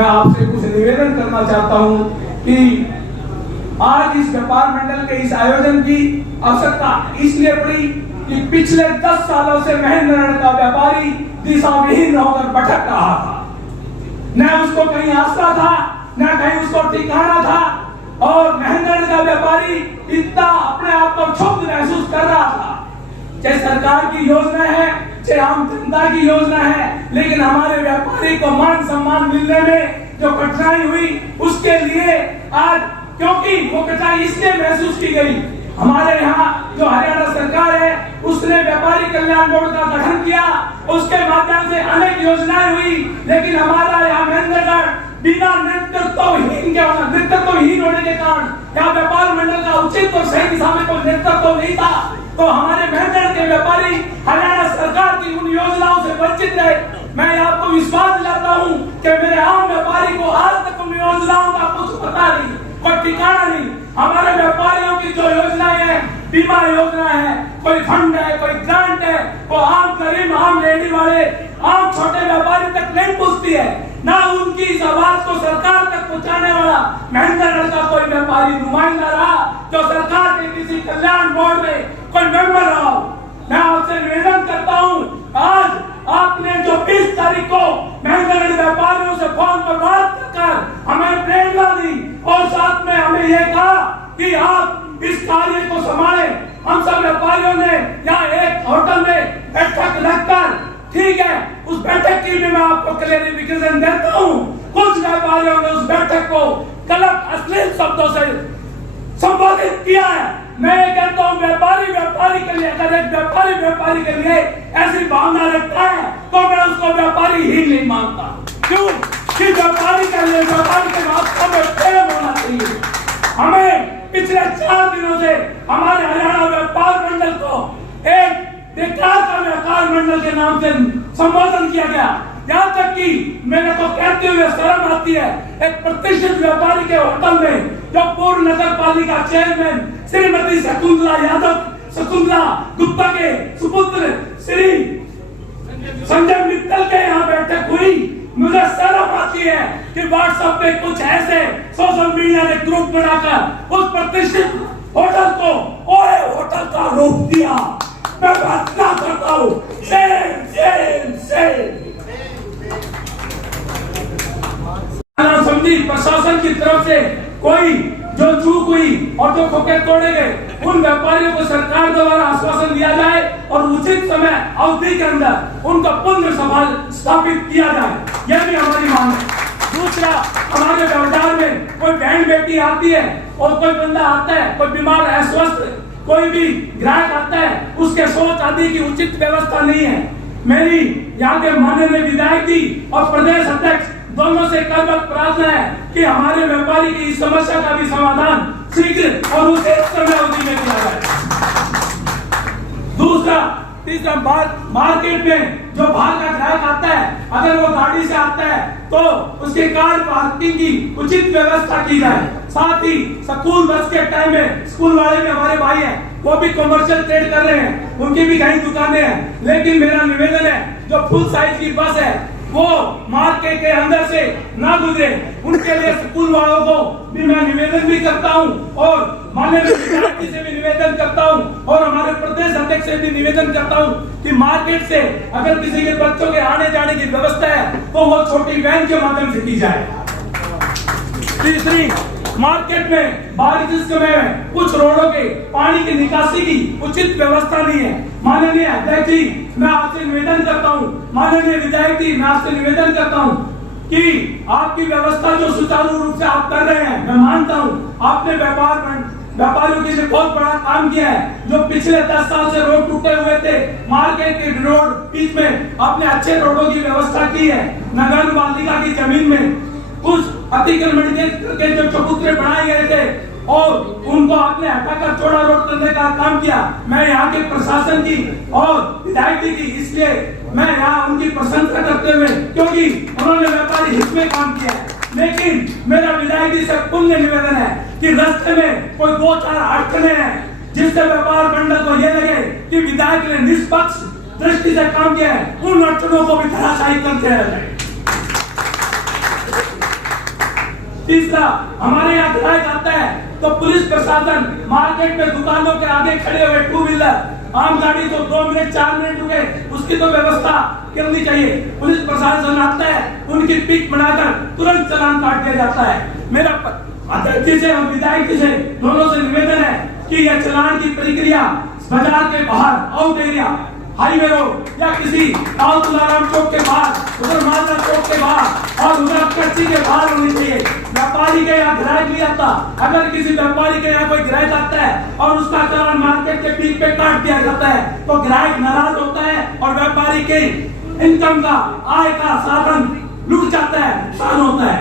मैं आपसे कुछ निवेदन करना चाहता हूं कि आज इस व्यापार मंडल के इस आयोजन की आवश्यकता इसलिए पड़ी कि पिछले 10 सालों से महेंद्रगढ़ का व्यापारी दिशाविहीन होकर भटक रहा था। न उसको कहीं आसरा था, न कहीं उसको ठिकाना था, और महेंद्रगढ़ का व्यापारी इतना अपने आप को क्षुब्ध महसूस कर रहा था। चाहे सरकार की योजना है, चाहे आम जनता की योजना है, लेकिन हमारे व्यापारी को मान सम्मान मिलने में जो कठिनाई हुई, उसके लिए आज, क्योंकि वो कठिनाई इसलिए महसूस की गई, हमारे यहाँ जो हरियाणा सरकार है उसने व्यापारी कल्याण बोर्ड का गठन किया, उसके माध्यम से अनेक योजनाएं हुई, लेकिन हमारा यहाँ महेंद्रगढ़ बिना नेतृत्वहीन होने के कारण यहाँ व्यापार मंडल का उचित और सही दिशा में कोई नेतृत्व नहीं था। तो हमारे महेंद्रगढ़ के व्यापारी हरियाणा सरकार की उन योजनाओं से वंचित रहे। मैं आपको विश्वास दिलाता हूँ कि मेरे आम व्यापारी को आज तक उन योजनाओं का कुछ पता नहीं, कोई ठिकाना नहीं। हमारे व्यापारियों की जो योजनाएं हैं, बीमा योजना है, कोई फंड है, कोई ग्रांट है, वो आम गरीब, आम लेडी वाले, आम छोटे व्यापारी तक नहीं पहुंचती है। ना उनकी इस आवाज को सरकार तक पहुंचाने वाला महेंद्रगढ़ का कोई व्यापारी नुमाइंदा रहा जो सरकार के किसी कल्याण बोर्ड में कोई मेंबर रहा। मैं आपसे निवेदन करता हूं, आज आपने जो 20 तारीख को महेंद्रगढ़ व्यापारियों से फोन पर बात कर हमें प्रेरणा दी और साथ में हमें यह कहा कि आप इस कार्य को संभालें। हम सब व्यापारियों ने यहाँ एक होटल में बैठक रखकर, ठीक है, उस बैठक की भी मैं आपको क्लेरिफिकेशन देता हूँ। कुछ व्यापारियों ने उस बैठक को गलत अश्लील शब्दों से संबोधित किया है। मैं कहता हूँ व्यापारी के लिए, अगर एक व्यापारी के लिए ऐसी भावना रखता है तो मैं उसको व्यापारी ही नहीं मानता। क्यों कि व्यापारी के लिए, व्यापारी के वास्तव में प्रेम होना चाहिए। हमें पिछले 4 दिनों से हमारे हरियाणा व्यापार मंडल को एक बेकार का व्यापार मंडल के नाम से संबोधन किया गया। यहाँ तक कि मेरे को कहते हुए शर्म आती है, एक प्रतिष्ठित व्यापारी के होटल में जो पूर्व नगर पालिका चेयरमैन श्रीमती शकुंतला गुप्ता के सुपुत्र श्री संजय मित्तल के यहाँ बैठक हुई। मुझे शर्म आती है कि व्हाट्सएप पे कुछ ऐसे सोशल मीडिया ने ग्रुप बनाकर उस प्रतिष्ठित होटल को ओए होटल का रूप दिया। मैं प्रार्थना करता हूँ, समझी प्रशासन की तरफ से कोई जो चूक हुई और जो खोखे तोड़े गए, उन व्यापारियों को सरकार द्वारा आश्वासन दिया जाए और उचित समय अवधि के अंदर उनका पुनः स्थापित किया जाए। यह भी हमारी मांग है। दूसरा, हमारे बाजार में कोई बहन बेटी आती है और कोई बंदा आता है, कोई बीमार अस्वस्थ, कोई भी ग्राहक आता है, उसके शौच आदि की उचित व्यवस्था नहीं है। मेरी यहाँ के माननीय विधायक जी और प्रदेश अध्यक्ष दोनों से करवत प्रार्थना है कि हमारे व्यापारी की इस समस्या का भी समाधान शीघ्र और उचित समय अवधि में किया जाए। तीसरा, मार्केट में जो बाहर का ग्राहक आता है, अगर वो गाड़ी से आता है तो उसके कार पार्किंग की उचित व्यवस्था की जाए। साथ ही स्कूल बस के टाइम में, स्कूल वाले भी हमारे भाई हैं, वो भी कमर्शियल ट्रेड कर रहे हैं, उनकी भी कई दुकानें हैं, लेकिन मेरा निवेदन है जो फुल साइज की बस है वो मार्केट के अंदर से ना गुजरे। उनके लिए स्कूल वालों को भी मैं निवेदन भी करता हूं और माननीय विधायक जी से भी निवेदन करता हूं और हमारे प्रदेश अध्यक्ष से भी निवेदन करता हूं कि मार्केट से अगर किसी के बच्चों के आने जाने की व्यवस्था है तो वो छोटी वैन के माध्यम से की जाए। तीसरी, मार्केट में बारिश के समय में कुछ रोडों के पानी की निकासी की उचित व्यवस्था नहीं है। माननीय अध्यक्ष जी, मैं आपसे निवेदन करता हूं, माननीय विधायक जी, मैं आपसे निवेदन करता हूं कि आपकी व्यवस्था जो सुचारू रूप से आप कर रहे हैं, मैं मानता हूं आपने व्यापारियों के लिए बहुत बड़ा काम किया है। जो पिछले 10 साल से रोड टूटे हुए थे, मार्केट के रोड बीच में आपने अच्छे रोडों की व्यवस्था की है। नगर पालिका की जमीन में कुछ अतिक्रमण के जो चबूतरे बनाए गए थे और उनको आपने हटाकर चौड़ा रोड करने का काम किया। मैं यहाँ के प्रशासन की और विधायक जी की इसलिए मैं यहाँ उनकी प्रशंसा करते हुए, क्योंकि उन्होंने व्यापारी हित में काम किया है। लेकिन मेरा विधायक जी से पुण्य निवेदन है कि रास्ते में कोई 2-4 अड़चने हैं जिससे व्यापार मंडल को यह लगे कि विधायक ने निष्पक्ष दृष्टि से काम किया है, उन अड़चनों को भी धराशायी कर दिया जाए। तीसरा, हमारे यहाँ ग्राहक आता है तो पुलिस प्रशासन मार्केट में दुकानों के आगे खड़े हुए टू व्हीलर आम गाड़ी तो 2 मिनट 4 मिनट रुके, उसकी तो व्यवस्था करनी चाहिए। पुलिस प्रशासन आता है, उनकी पिक बनाकर तुरंत चालान काट दिया जाता है। मेरा अध्यक्ष से और विधायक से दोनों से निवेदन है कि यह चालान की प्रक्रिया बाजार के बाहर आउट एरिया हाईवे रोड या किसी ताऊ तुलाराम चौक के बाहर, उधर मालदा चौक के बाहर और उधर कच्ची के बाहर होनी चाहिए। व्यापारी के यहाँ ग्राहक नहीं आता, अगर किसी व्यापारी के यहाँ कोई ग्राहक आता है और उसका चालान मार्केट के पीक पे काट दिया जाता है तो ग्राहक नाराज होता है और व्यापारी के इनकम का, आय का साधन लुट जाता है, नुकसान होता है।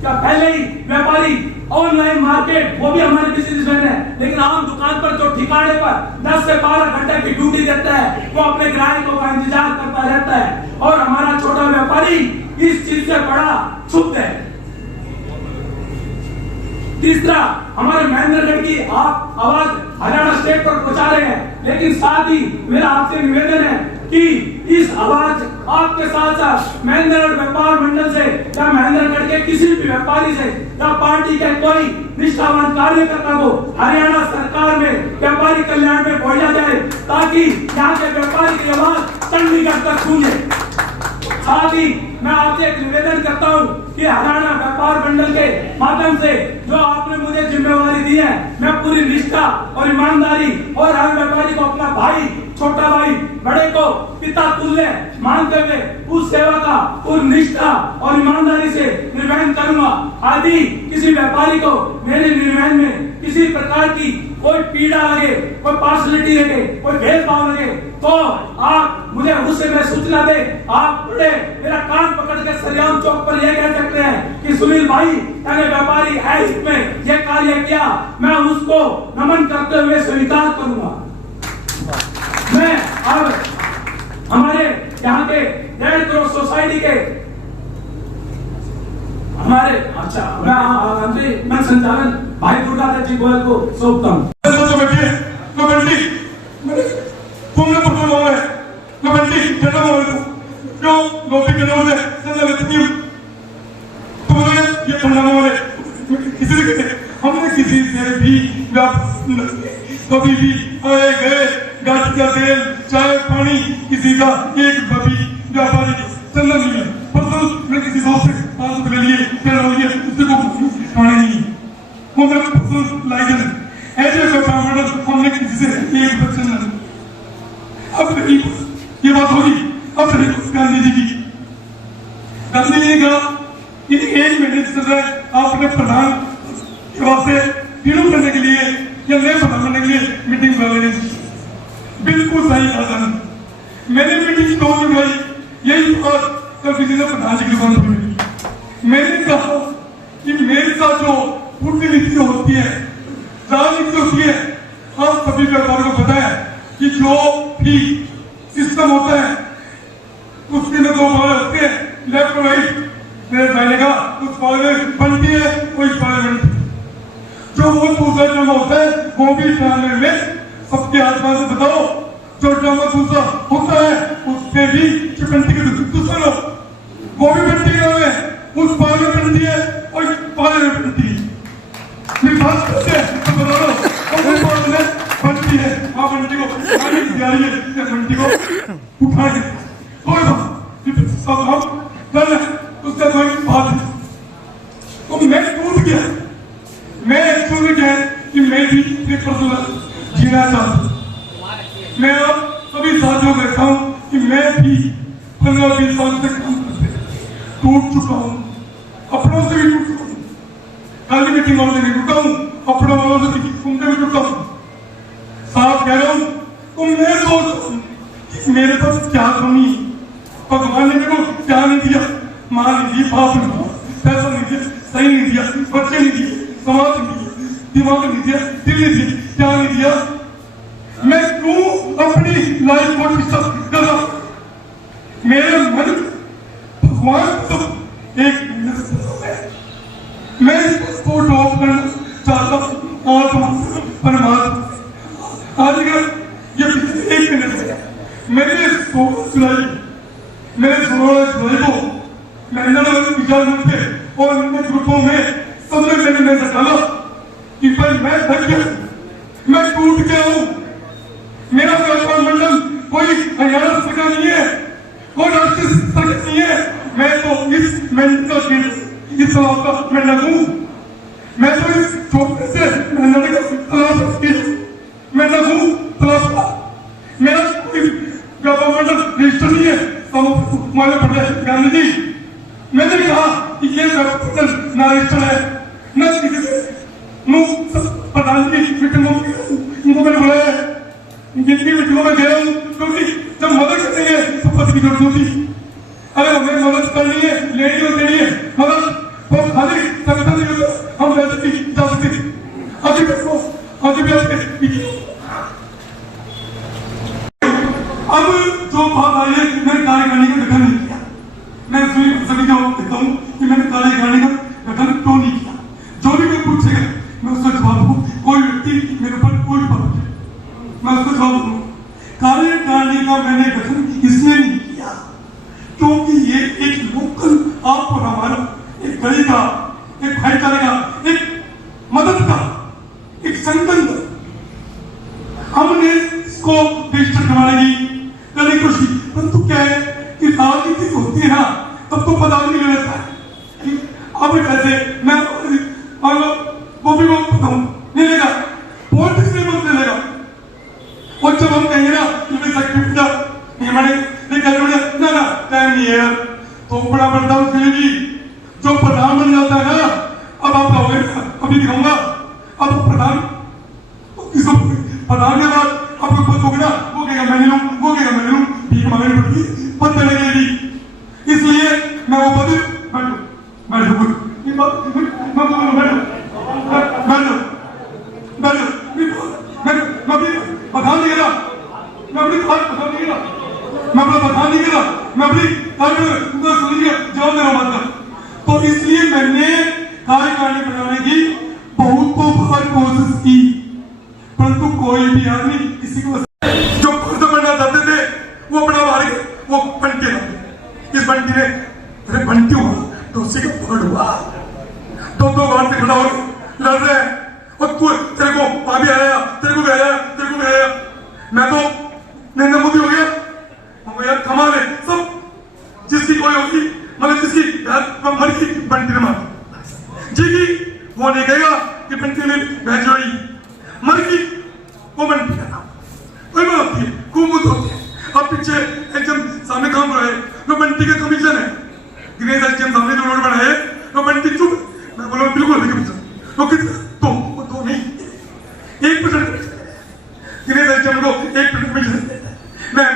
क्या पहले ही व्यापारी ऑनलाइन मार्केट, वो भी हमारे बिजनेसमैन है, लेकिन आम दुकान पर जो ठिकाने पर 10 से 12 घंटे की ड्यूटी देता है, वो अपने ग्राहकों का इंतजार करता रहता है और हमारा छोटा व्यापारी इस चीज से बड़ा क्षुब्ध है। तीसरा, हमारे महेंद्रगढ़ की आप आवाज हरियाणा स्टेट पर पहुंचा रहे हैं, लेकिन साथ ही मेरा आपसे निवेदन है कि इस आवाज आपके साथ साथ महेंद्रगढ़ व्यापार मंडल से या महेंद्रगढ़ के किसी भी व्यापारी से या पार्टी के कोई निष्ठावान कार्यकर्ता को हरियाणा सरकार में व्यापारी कल्याण में भेजा जाए ताकि यहाँ के व्यापारी की आवाज चंडीगढ़ तक गूंजे। साथ ही मैं आपसे एक निवेदन करता हूँ कि हरियाणा व्यापार मंडल के माध्यम से जो आपने मुझे जिम्मेवारी दी है, मैं पूरी निष्ठा और ईमानदारी और हर व्यापारी को अपना भाई, छोटा भाई, बड़े को पिता तुल्य मानते हुए उस सेवा का पूरी निष्ठा और ईमानदारी से निर्वहन करूंगा। यदि किसी व्यापारी को मेरे निर्वहन में किसी प्रकार की कोई पीड़ा लगे, कोई पार्शलिटी लगे, कोई भेदभाव लगे तो आप मुझे उस समय सूचना दे। आप बड़े मेरा कान पकड़ के सरियाम चौक पर यह कह सकते हैं कि सुनील भाई मैंने व्यापारी एक्ट में यह कार्य किया, मैं उसको नमन करते हुए स्वीकार करूंगा। मैं अब हमारे यहाँ के रेड क्रॉस सोसाइटी के हमारे मैं संचालन भाई दुर्गादत्त जी गोयल को सौंपता हूँ। हमने किसी से भी कभी भी आए गए गाड़ी का तेल, चाय, पानी किसी का एक कभी व्यापारी चलना नहीं है। परसों मैं किसी दोस्त से 500 के लिए उससे को खाने नहीं, वो मेरा पर्सनल लाइसेंस ऐसे व्यापार मॉडल हमने किसी से एक बच्चे नहीं। अब ये बात होगी, अब गांधी जी की, गांधी जी का ये 1 महीने से चल रहा है। आपने प्रधान के वास्ते रिन्यू करने के लिए या नए प्रधान बनने के लिए मीटिंग बुलाई, बिल्कुल सही कहा। मैंने मीटिंग क्यों बुलाई, यही बात कल किसी ने प्रधान जी की दुकान पर मिली। मैंने कहा कि मेरे साथ जो कूटनीति होती है, राजनीति होती है, आप सभी व्यापारियों को पता है कि जो भी सिस्टम होता है उसके में 2 बार होते हैं, लेफ्ट और राइट। मेरे भाई ने कहा उस बार में बनती है, वो इस बार में बनती है। जो वो दूसरा ड्रामा होता है वो भी ड्रामे में सबके आसपास से बताओ। जो ड्रामा दूसरा होता है उसके भी चिपंटी के दुश्मन हो, वो भी बनती है, उस बार में बनती है और इस बार में बनती है। मेरी बात करते हैं तो बता दो, उस बार में बनती है, आप बंटी को आगे की तैयारी है, बंटी को उठाए कोई बात सब हम कर रहे, उसका कोई बात नहीं। तो मैं टूट गया, मैं एक्चुअली क्या है कि मैं भी एक पर्सनल जीना चाहता हूँ। मैं अब सभी साथियों को कहता हूँ कि मैं भी 15-20 साल से काम करते टूट चुका हूँ, अपनों से भी टूट चुका हूँ, काली मीटिंग वालों से भी टूटा हूँ, अपनों वालों से भी उनसे भी टूटा हूँ। साफ कह रहा हूँ, तो मैं सोचता हूँ कि मेरे पास क्या कमी, भगवान ने मेरे को क्या नहीं दिया, माँ नहीं दी, बाप नहीं दिया, पैसा नहीं दिया, सही नहीं दिया, बच्चे नहीं दिए, समाज नहीं दिया, दिमाग नहीं दिया, दिल नहीं दिया, क्या नहीं दिया। मैं क्यों अपनी लाइफ को डिस्टर्ब कर रहा हूं? मेरे मन भगवान तो एक मैं इसको ड्रॉप करना चाहता हूँ और परमात्मा आज अगर ये 1 महीने से मैंने 16 जुलाई को मैंने विचार थे और अन्य ग्रुपों में सबने मैंने मेरे से कहा कि भाई मैं थक गया, मैं टूट गया हूं, मेरा व्यापार मंडल कोई हरियाणा सरकार नहीं है, कोई राष्ट्रीय सरकार नहीं है, मैं तो इस मेंटल के इस सवाल का मंडल हूं, मैं तो इस छोटे से मंडल का मंडल हूं, मेरा कोई व्यापार मंडल रजिस्टर नहीं है। माने पड़े गांधी जी, मैंने कहा कि ये व्यापार मंडल ना रजिस्टर है, न किसी से प्रधान की मीटिंगों इनको मैंने बुलाया है, जिनकी मीटिंगों में गया हूँ, क्योंकि जब मदद करेंगे तो पद की जरूरत होती। अरे हमें मदद करनी है, लेनी और देनी है मदद, तो खाली संगठन नहीं होता, हम वैसे भी जा सकते। अभी देखो, अभी भी अब जो बात आई है, मैंने कार्य करने का गठन नहीं किया। मैं सभी जवाब देता हूँ कि मैंने कार्य करने का गठन क्यों नहीं किया। जो भी कोई पूछेगा मैं उसका जवाब दूँ। कोई व्यक्ति मेरे ऊपर कोई बात नहीं, मैं उसका जवाब दूँ। कार्य करने का मैंने गठन इसलिए नहीं किया क्योंकि ये एक लोकल आप और हमारा एक गली का, एक भाईचारे का, एक मदद का, एक संगठन था। हमने इसको रजिस्टर करवाने की करने की कोशिश, परंतु क्या है कि राजनीति होती है ना, तब तो पता नहीं लेता है। अब कैसे मैं वो भी बताऊं नहीं लेगा, पॉलिटिक्स में मत लेगा। और जब हम कहेंगे ना कि मैं सेक्रेटरी ना ना टाइम नहीं है यार, तो बड़ा बनता है उसके लिए भी। जो प्रधान बन जाता है ना, अब आप कहोगे अभी दिखाऊंगा, अब प्रधान किसको प्रधान के बाद आपको पद होगा ना, वो कहेगा मैं नहीं लूं, वो कहेगा मैं नहीं लूं, भीख मांगनी पड़ती, पद मिलेगी। इसलिए मैं वो पद जवाब दे रहा हूं। तो इसलिए मैंने कार्यकारिणी बनाने की बहुतों बार कोशिश की, परंतु कोई भी आदमी किसी को जो पद बनना चाहते थे वो अपना मार गए। वो बंटी इस बंटी ने, अरे बंटी हुआ तो उसी का पकड़ हुआ, दो बार से खड़ा हो लड़ रहे हैं, और तू तेरे को वहां भी आया, तेरे को भी आया, तेरे को भी आया, मैं तो नरेंद्र मोदी हो गया। यार कमाल है, सब जिसकी कोई होगी मतलब जिसकी मर की बंटी ने मार जी की, वो नहीं कहेगा कि बंटी ने बहन जोड़ी, मर की वो बंटी का नाम कोई बात होती है, कुमुद होती है। अब पीछे एकदम सामने काम रहा है, वो बंटी का कमीशन है, दिनेश एकदम सामने जो रोड बनाए वो बंटी चुप, मैं बोला बिल्कुल नहीं कमीशन, वो कितना दो नहीं 1% दिनेश एकदम को 1% कमीशन, मैं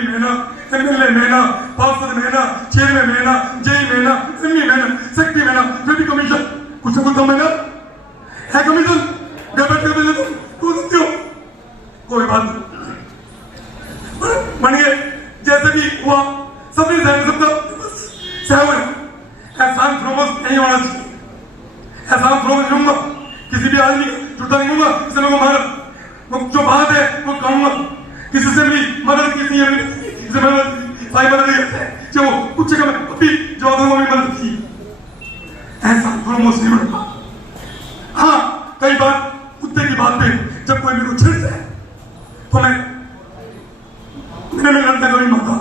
महीना एमएलए महीना, पार्षद महीना, चेयरमैन महीना, जेई महीना, एमई महीना, सेक्रेटरी महीना, फिर भी कमीशन कुछ ना कुछ तो महीना है कमीशन। डेबिट कर देते तो देते हो, कोई बात नहीं, बन गए जैसे भी हुआ, सबने सबका सहयोग है। एहसान फरोमोश नहीं होना चाहिए, एहसान फरोमोश दूंगा किसी भी आदमी जुड़ता नहीं दूंगा, किसी लोगों को जो बात है वो कहूंगा, किसी से भी मदद की जो पूछेगा मैं अभी जवाब दूंगा, भी मदद की, ऐसा फरोमोश नहीं होगा। हाँ, कई बार कुत्ते की बात पे जब कोई मेरे को छेड़ता है तो मैंने लड़ने का नहीं मानता।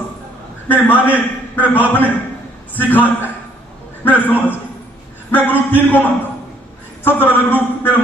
मेरी माँ ने, मेरे बाप ने सिखाया है, मेरे समाज मैं गुरु 3 को मानता हूँ। सबसे पहले गुरु मेरा